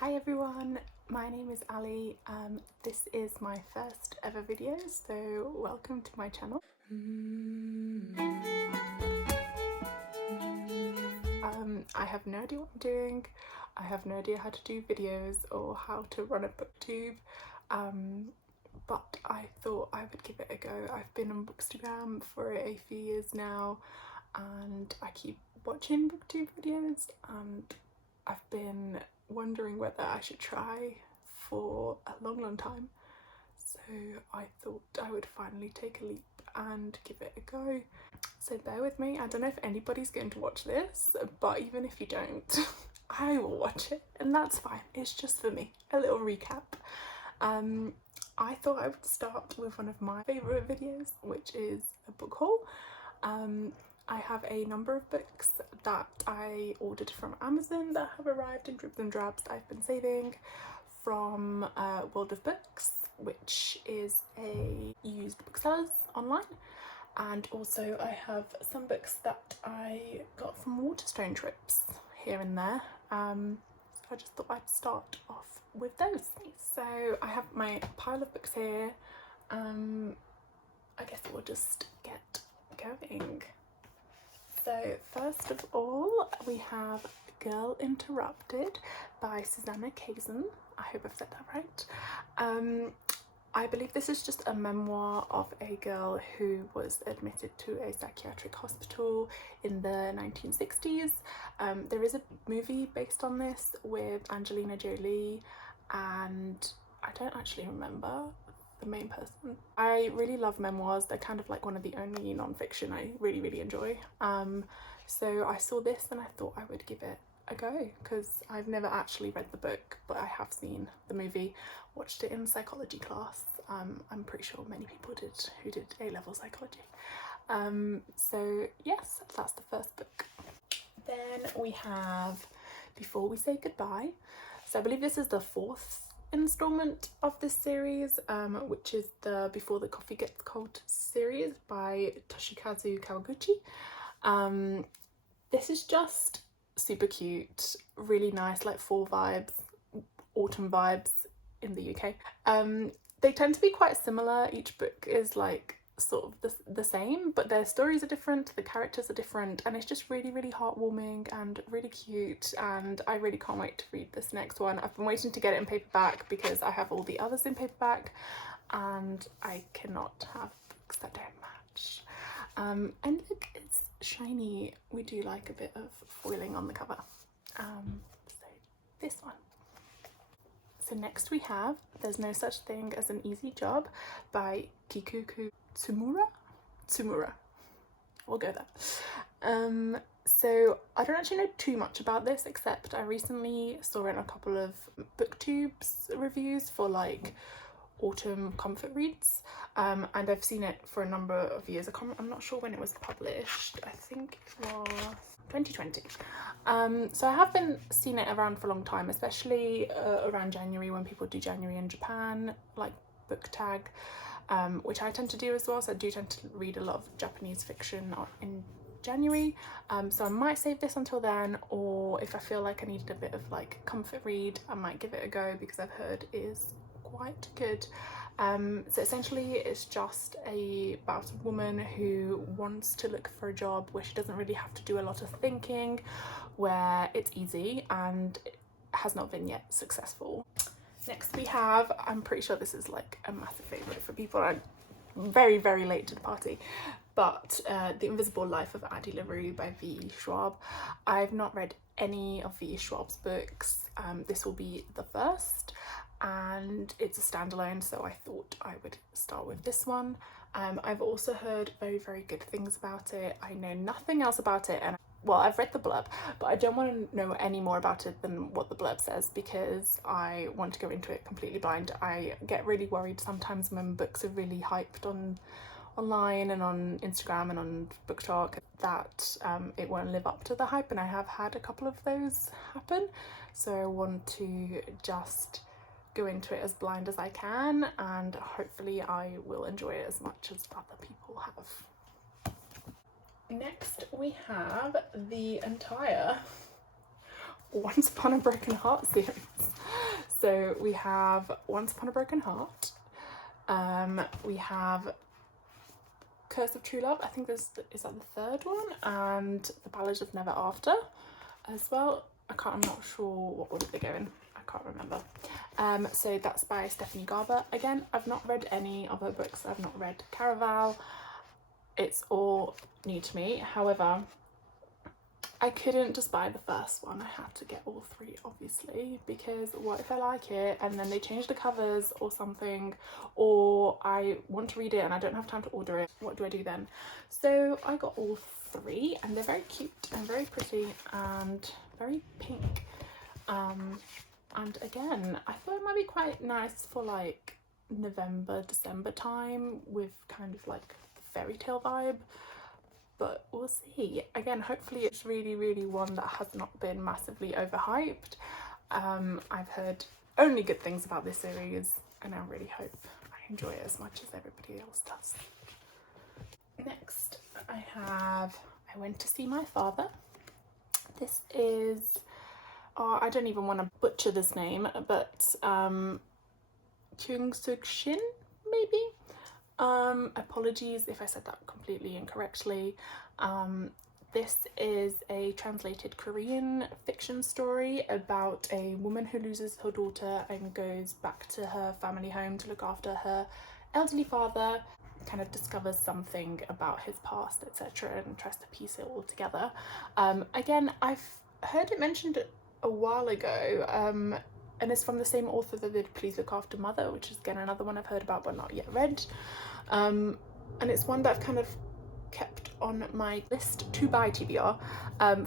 Hi everyone, my name is Ali. This is my first ever video, so welcome to my channel. I have no idea what I'm doing. I have no idea how to do videos or how to run a booktube, but I thought I would give it a go. I've been on Bookstagram for a few years now and I keep watching booktube videos, and I've been wondering whether I should try for a long time, so I thought I would finally take a leap and give it a go. So bear with me. I don't know if anybody's going to watch this, but even if you don't, I will watch it, and that's fine. It's just for me, a little recap. I thought I would start with one of my favourite videos, which is a book haul. I have a number of books that I ordered from Amazon that have arrived in dribs and drabs that I've been saving from World of Books, which is a used booksellers online, and also I have some books that I got from Waterstone trips here and there. So I just thought I'd start off with those. So I have my pile of books here. I guess we'll just get going. So first of all, we have Girl Interrupted by Susanna Kazan. I hope I've said that right. I believe this is just a memoir of a girl who was admitted to a psychiatric hospital in the 1960s. There is a movie based on this with Angelina Jolie, and I don't actually remember the main person. I really love memoirs. They're kind of like one of the only non-fiction I really enjoy. So I saw this and I thought I would give it a go, because I've never actually read the book, but I have seen the movie, watched it in psychology class. I'm pretty sure many people did who did A-level psychology. So yes, that's the first book. Then we have Before We Say Goodbye. So I believe this is the fourth installment of this series, which is the Before the Coffee Gets Cold series by Toshikazu Kawaguchi. This is just super cute, really nice, like fall vibes, autumn vibes in the UK. They tend to be quite similar. Each book is like sort of the same, but their stories are different, the characters are different, and it's just really heartwarming and really cute, and I really can't wait to read this next one. I've been waiting to get it in paperback because I have all the others in paperback and I cannot have books that don't match. And look, it's shiny. We do like a bit of foiling on the cover. So this one. So next we have There's No Such Thing as an Easy Job by Kikuku Tsumura. We'll go there. So I don't actually know too much about this, except I recently saw it in a couple of booktubes reviews for like autumn comfort reads, and I've seen it for a number of years. I'm not sure when it was published. I think it was 2020. So I have been seeing it around for a long time, especially around January, when people do January in Japan, like book tag, which I tend to do as well. So I do tend to read a lot of Japanese fiction in January, so I might save this until then, or if I feel like I needed a bit of like comfort read, I might give it a go, because I've heard it is quite good. So essentially it's just about a woman who wants to look for a job where she doesn't really have to do a lot of thinking, where it's easy, and has not been yet successful. Next we have, I'm pretty sure this is like a massive favourite for people, I'm very late to the party, but The Invisible Life of Addy by V. Schwab. I've not read any of V. Schwab's books. This will be the first, and it's a standalone, so I thought I would start with this one. I've also heard very good things about it. I know nothing else about it, and well, I've read the blurb, but I don't want to know any more about it than what the blurb says, because I want to go into it completely blind. I get really worried sometimes when books are really hyped online and on Instagram and on Book Talk that it won't live up to the hype, and I have had a couple of those happen. So I want to just go into it as blind as I can, and hopefully I will enjoy it as much as other people have. Next we have the entire Once Upon a Broken Heart series. So we have Once Upon a Broken Heart, we have Curse of True Love, I think is that the third one, and The Ballad of Never After as well. I'm not sure what order they go in, I can't remember. So that's by Stephanie Garber. Again, I've not read any of her books. I've not read Caraval. It's all new to me. However, I couldn't just buy the first one. I had to get all three, obviously, because what if I like it and then they change the covers or something, or I want to read it and I don't have time to order it? What do I do then? So I got all three, and they're very cute and very pretty and very pink. And again, I thought it might be quite nice for like November, December time with kind of like the fairy tale vibe. But we'll see. Again, hopefully it's really one that has not been massively overhyped. I've heard only good things about this series, and I really hope I enjoy it as much as everybody else does. Next, I Went to See My Father. This is, I don't even want to butcher this name, but Kyung Suk Shin, maybe? Apologies if I said that completely incorrectly. This is a translated Korean fiction story about a woman who loses her daughter and goes back to her family home to look after her elderly father, kind of discovers something about his past, etc., and tries to piece it all together. Again, I've heard it mentioned a while ago, and it's from the same author that did Please Look After Mother, which is again another one I've heard about but not yet read. And it's one that I've kind of kept on my list to buy TBR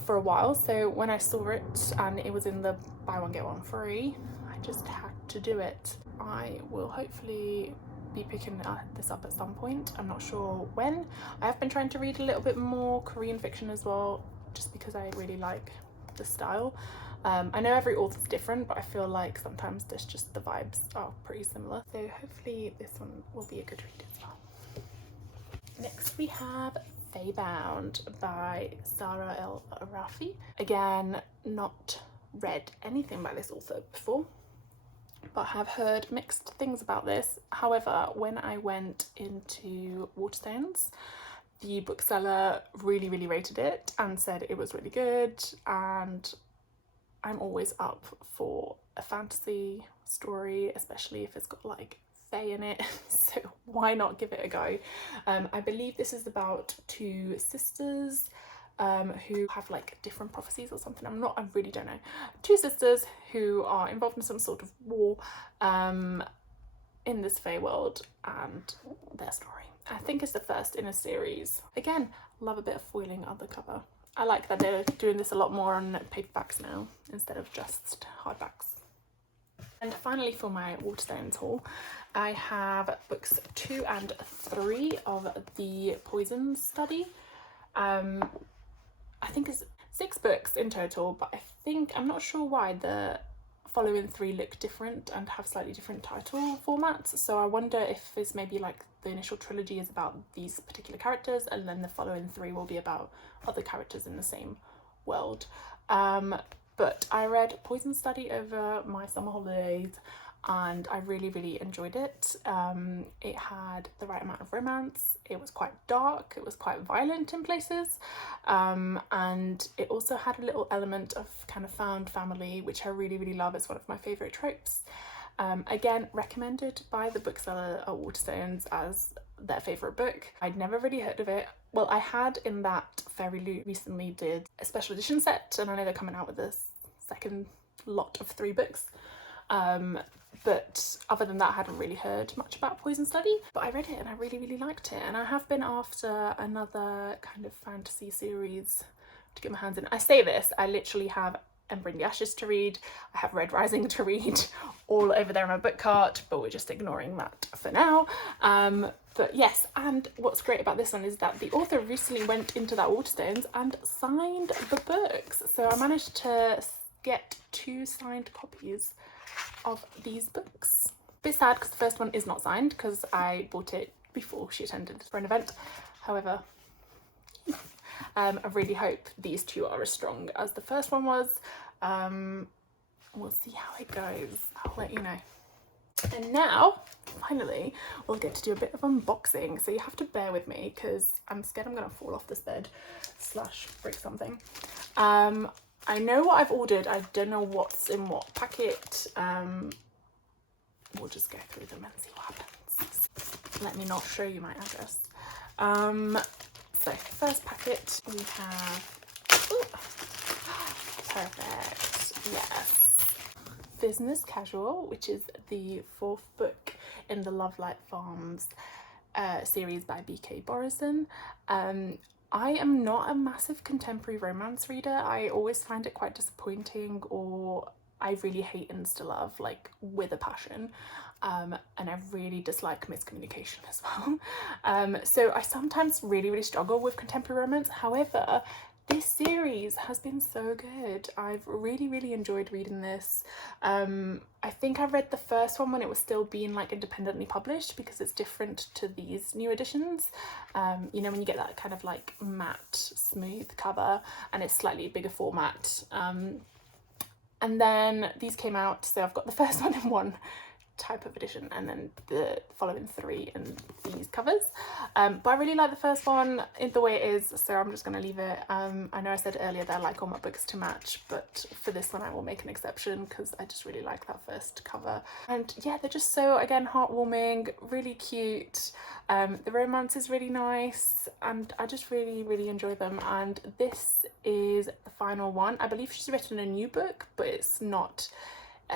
for a while. So when I saw it and it was in the buy one get one free, I just had to do it. I will hopefully be picking this up at some point. I'm not sure when. I have been trying to read a little bit more Korean fiction as well, just because I really like the style. I know every author's different, but I feel like sometimes there's just the vibes are pretty similar. So hopefully this one will be a good read as well. Next we have Fae Bound by Sarah El Rafi. Again, not read anything by this author before, but have heard mixed things about this. However, when I went into Waterstones, the bookseller really rated it and said it was really good, and I'm always up for a fantasy story, especially if it's got like fae in it, so why not give it a go. I believe this is about two sisters who have like different prophecies or something. I really don't know. Two sisters who are involved in some sort of war in this fae world, and their story. I think it's the first in a series. Again, love a bit of foiling on the cover. I like that they're doing this a lot more on paperbacks now instead of just hardbacks. And finally, for my Waterstones haul, I have books 2 and 3 of the Poison Study. I think it's 6 books in total, but I'm not sure why the following 3 look different and have slightly different title formats. So I wonder if it's maybe like the initial trilogy is about these particular characters, and then the following 3 will be about other characters in the same world. But I read Poison Study over my summer holidays and I really enjoyed it. It had the right amount of romance, it was quite dark, it was quite violent in places, and it also had a little element of kind of found family, which I really love. It's one of my favourite tropes. Again, recommended by the bookseller at Waterstones as their favourite book. I'd never really heard of it. Well, I had, in that Fairy Loot recently did a special edition set, and I know they're coming out with a second lot of 3 books. But other than that, I hadn't really heard much about Poison Study, but I read it and I really liked it, and I have been after another kind of fantasy series to get my hands in. I say this, I literally have Ember in the Ashes to read, I have Red Rising to read, all over there on my book cart, but we're just ignoring that for now. But yes, and what's great about this one is that the author recently went into that Waterstones and signed the books, so I managed to get 2 signed copies of these books. A bit sad because the first one is not signed because I bought it before she attended for an event. However, I really hope these 2 are as strong as the first one was. we'll see how it goes. I'll let you know. And now, finally, we'll get to do a bit of unboxing. So you have to bear with me because I'm scared I'm going to fall off this bed / break something. I know what I've ordered. I don't know what's in what packet. We'll just go through them and see what happens. Let me not show you my address. So first packet we have, ooh, perfect, yes. Business Casual, which is the 4th book in the Love Light Farms series by B.K. Borison. I am not a massive contemporary romance reader. I always find it quite disappointing, or I really hate insta love, like with a passion. And I really dislike miscommunication as well. So I sometimes really struggle with contemporary romance. However, this series has been so good. I've really enjoyed reading this. I think I read the first one when it was still being like independently published, because it's different to these new editions. You know, when you get that kind of like matte smooth cover and it's slightly bigger format. And then these came out, so I've got the first one in one type of edition and then the following 3 in these covers. But I really like the first one in the way it is, so I'm just going to leave it. I know I said earlier that I like all my books to match, but for this one I will make an exception because I just really like that first cover. And yeah, they're just so, again, heartwarming, really cute. The romance is really nice and I just really enjoy them. And this is the final one. I believe she's written a new book, but it's not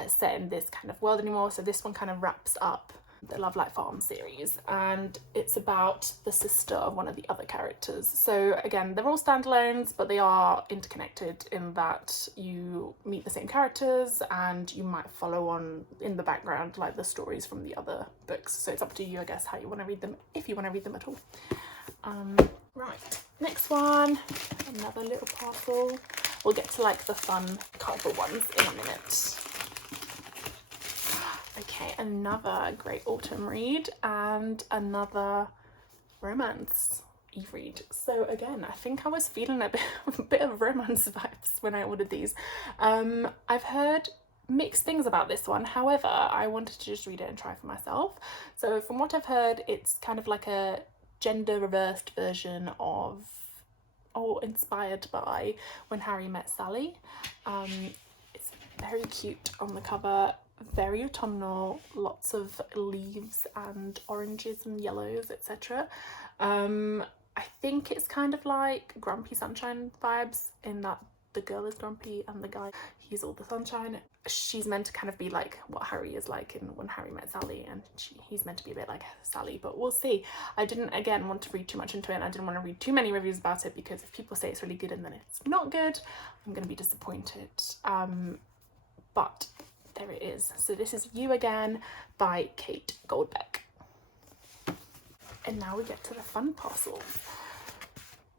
set in this kind of world anymore, so this one kind of wraps up the Love Light Farm series, and it's about the sister of one of the other characters. So again, they're all standalones, but they are interconnected in that you meet the same characters and you might follow on in the background like the stories from the other books. So it's up to you, I guess, how you want to read them, if you want to read them at all. Right, next one, another little parcel. We'll get to like the fun cardboard ones in a minute. Okay, another great autumn read and another romance e-read. So again, I think I was feeling a bit of romance vibes when I ordered these. I've heard mixed things about this one, however, I wanted to just read it and try for myself. So from what I've heard, it's kind of like a gender reversed version of, or inspired by, When Harry Met Sally. It's very cute on the cover, very autumnal, lots of leaves and oranges and yellows, etc. I think it's kind of like Grumpy Sunshine vibes in that the girl is grumpy and the guy, he's all the sunshine. She's meant to kind of be like what Harry is like in When Harry Met Sally, and he's meant to be a bit like Sally, but we'll see. I didn't, again, want to read too much into it, and I didn't want to read too many reviews about it, because if people say it's really good and then it's not good, I'm going to be disappointed. But there it is. So this is You Again by Kate Goldbeck. And now we get to the fun parcel.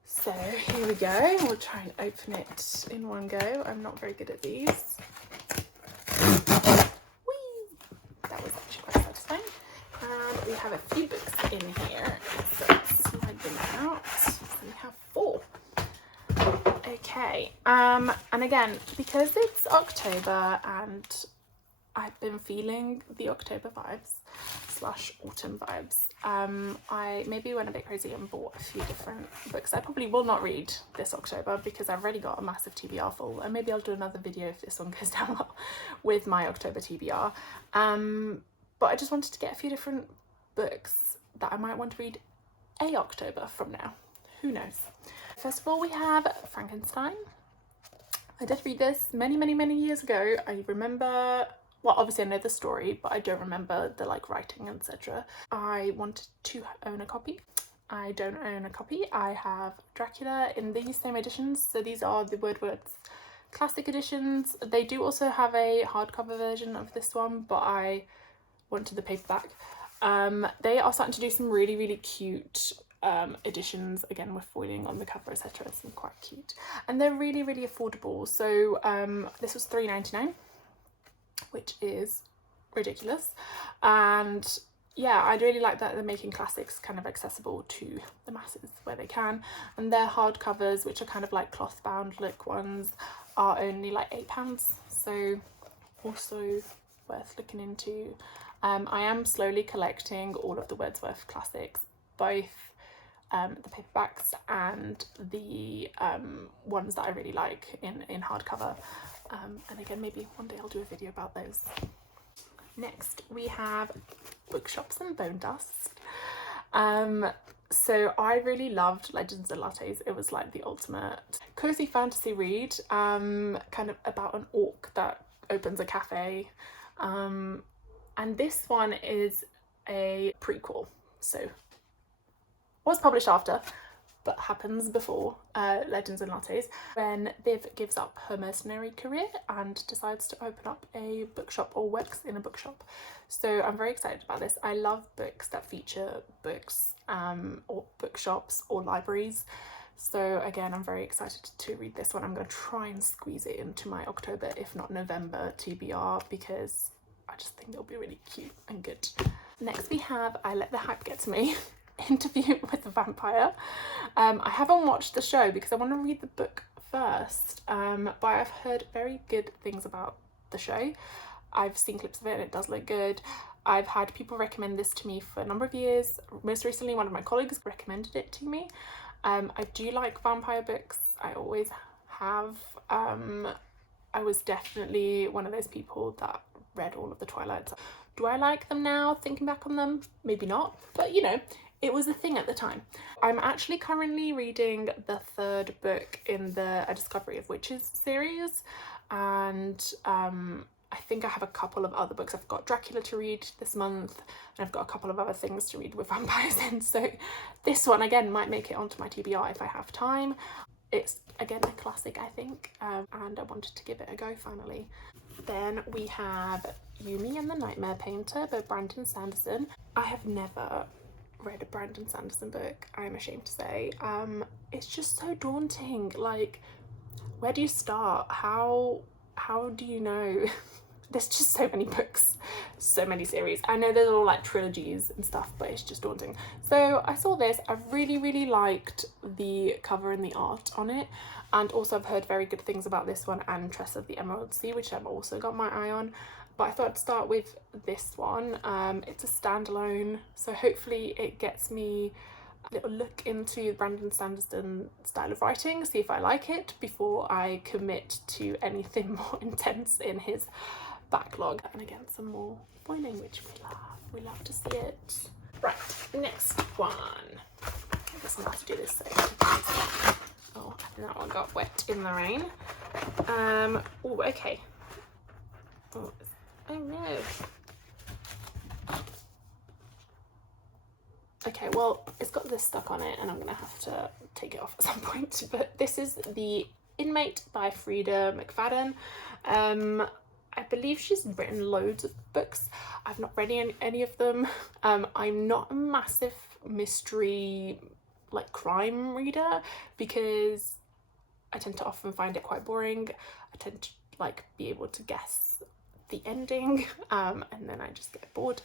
So here we go. We'll try and open it in one go. I'm not very good at these. Whee! That was actually quite satisfying. And we have a few books in here. So let's slide them out. So we have 4. Okay. And again, because it's October and I've been feeling the October vibes / autumn vibes, I maybe went a bit crazy and bought a few different books. I probably will not read this October because I've already got a massive TBR full, and maybe I'll do another video if this one goes down well with my October TBR. But I just wanted to get a few different books that I might want to read a October from now. Who knows? First of all, we have Frankenstein. I did read this many years ago. I remember, well, obviously I know the story, but I don't remember the like writing, etc. I wanted to own a copy. I don't own a copy. I have Dracula in these same editions. So these are the Wordworth's classic editions. They do also have a hardcover version of this one, but I wanted the paperback. They are starting to do some really cute editions, again with foiling on the cover, etc. It's quite cute, and they're really affordable. So this was $3.99, which is ridiculous. And yeah, I really like that they're making classics kind of accessible to the masses where they can, and their hardcovers, which are kind of like cloth bound look ones, are only like £8. So also worth looking into. I am slowly collecting all of the Wordsworth classics, both the paperbacks and the ones that I really like in hardcover. And again, maybe one day I'll do a video about those. Next we have Bookshops and Bone Dust. So I really loved Legends and Lattes. It was like the ultimate cozy fantasy read, kind of about an orc that opens a cafe. And this one is a prequel, so was published after, but happens before Legends and Lattes, when Viv gives up her mercenary career and decides to open up a bookshop, or works in a bookshop. So I'm very excited about this. I love books that feature books, or bookshops or libraries. So again, I'm very excited to read this one. I'm going to try and squeeze it into my October, if not November TBR, because I just think it'll be really cute and good. Next we have I Let the Hype Get to Me, Interview with the Vampire. I haven't watched the show because I want to read the book first, but I've heard very good things about the show. I've seen clips of it and it does look good. I've had people recommend this to me for a number of years. Most recently, one of my colleagues recommended it to me. I do like vampire books. I always have. I was definitely one of those people that read all of the Twilights. Do I like them now, thinking back on them? Maybe not, but you know, it was a thing at the time. I'm actually currently reading the third book in the A Discovery of Witches series, and I think I have a couple of other books. I've got Dracula to read this month, and I've got a couple of other things to read with vampires in, so this one again might make it onto my TBR if I have time. It's again a classic, I think, and I wanted to give it a go finally. Then we have Yumi and the Nightmare Painter by Brandon Sanderson. I have never read a Brandon Sanderson book, I'm ashamed to say. It's just so daunting. Like, where do you start? How do you know? There's just so many books, so many series. I know there's all like trilogies and stuff, but it's just daunting. So I saw this, I really liked the cover and the art on it, and also I've heard very good things about this one and Tress of the Emerald Sea, which I've also got my eye on. But I thought I'd start with this one. It's a standalone, so hopefully it gets me a little look into Brandon Sanderson style of writing, see if I like it before I commit to anything more intense in his backlog. And again, some more spoiling, which we love to see it. Right, next one. I guess I'm gonna have to do this. Oh, that one got wet in the rain. Oh, okay. Oh no. Okay, well, it's got this stuck on it and I'm gonna have to take it off at some point, but this is the Inmate by Frida McFadden. I believe she's written loads of books. I've not read any of them. I'm not a massive mystery, like crime reader, because I tend to often find it quite boring. I tend to like be able to guess the ending, and then I just get bored.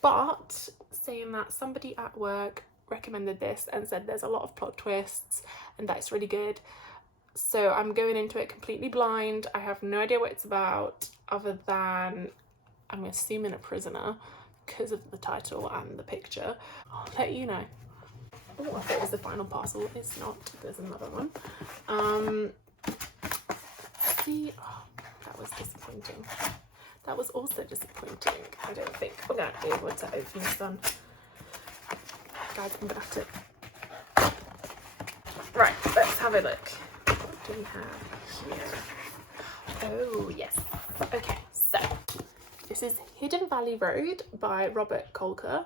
But saying that, somebody at work recommended this and said there's a lot of plot twists and that it's really good. So I'm going into it completely blind. I have no idea what it's about, other than I'm assuming a prisoner because of the title and the picture. I'll let you know. Oh, I thought it was the final parcel. It's not. There's another one. See, oh, that was disappointing. That was also disappointing. I don't think we're going to be able to open this one. Guys, I'm going to have to... Right, let's have a look. What do we have here? Oh, yes. Okay, so this is Hidden Valley Road by Robert Kolker.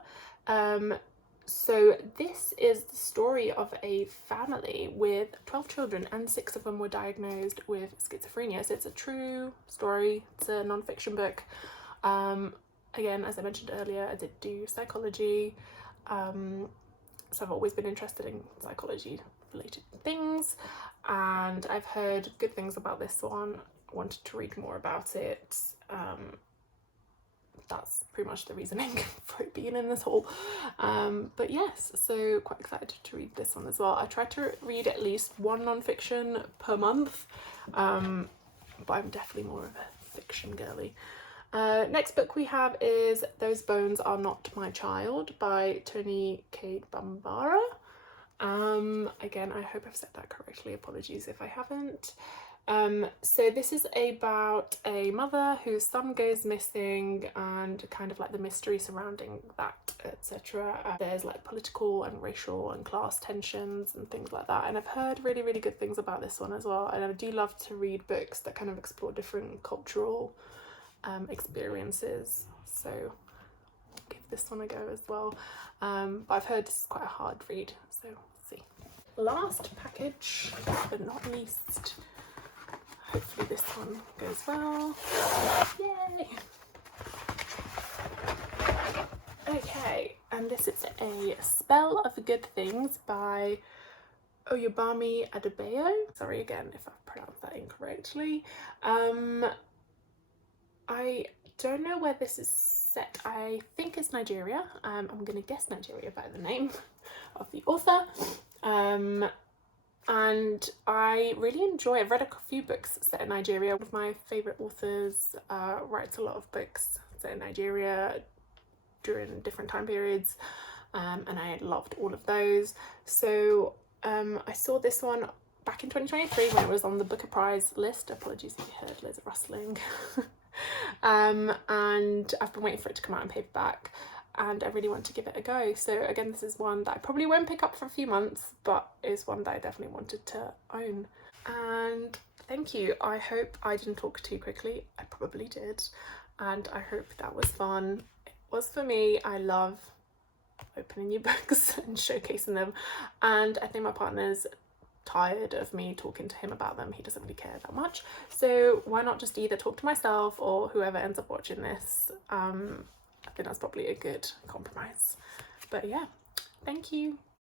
So this is the story of a family with 12 children, and 6 of them were diagnosed with schizophrenia. So it's a true story. It's a non-fiction book. Again, as I mentioned earlier, I did do psychology. So I've always been interested in psychology related things, and I've heard good things about this one. I wanted to read more about it. That's pretty much the reasoning for it being in this haul. But yes, so quite excited to read this one as well. I try to read at least one non-fiction per month, but I'm definitely more of a fiction girly. Next book we have is Those Bones Are Not My Child by Toni Cade Bambara. Again, I hope I've said that correctly, apologies if I haven't. So this is about a mother whose son goes missing and kind of like the mystery surrounding that, etc. There's like political and racial and class tensions and things like that, and I've heard really, really good things about this one as well, and I do love to read books that kind of explore different cultural experiences, so I'll give this one a go as well. But I've heard this is quite a hard read, so we'll see. Last package, but not least, hopefully this one goes well. Yay! Okay, and this is A Spell of Good Things by Oyobami Adebayo. Sorry again if I've pronounced that incorrectly. I don't know where this is set. I think it's Nigeria. I'm gonna guess Nigeria by the name of the author. And I really enjoy it. I've read a few books set in Nigeria. One of my favourite authors writes a lot of books set in Nigeria during different time periods, and I loved all of those. So I saw this one back in 2023 when it was on the Booker Prize list. Apologies if you heard loads of rustling. And I've been waiting for it to come out in paperback, and I really want to give it a go. So again, this is one that I probably won't pick up for a few months, but is one that I definitely wanted to own. And thank you. I hope I didn't talk too quickly. I probably did, and I hope that was fun. It was for me. I love opening new books and showcasing them, and I think my partner's tired of me talking to him about them. He doesn't really care that much, so why not just either talk to myself or whoever ends up watching this. I think that's probably a good compromise. But yeah, thank you.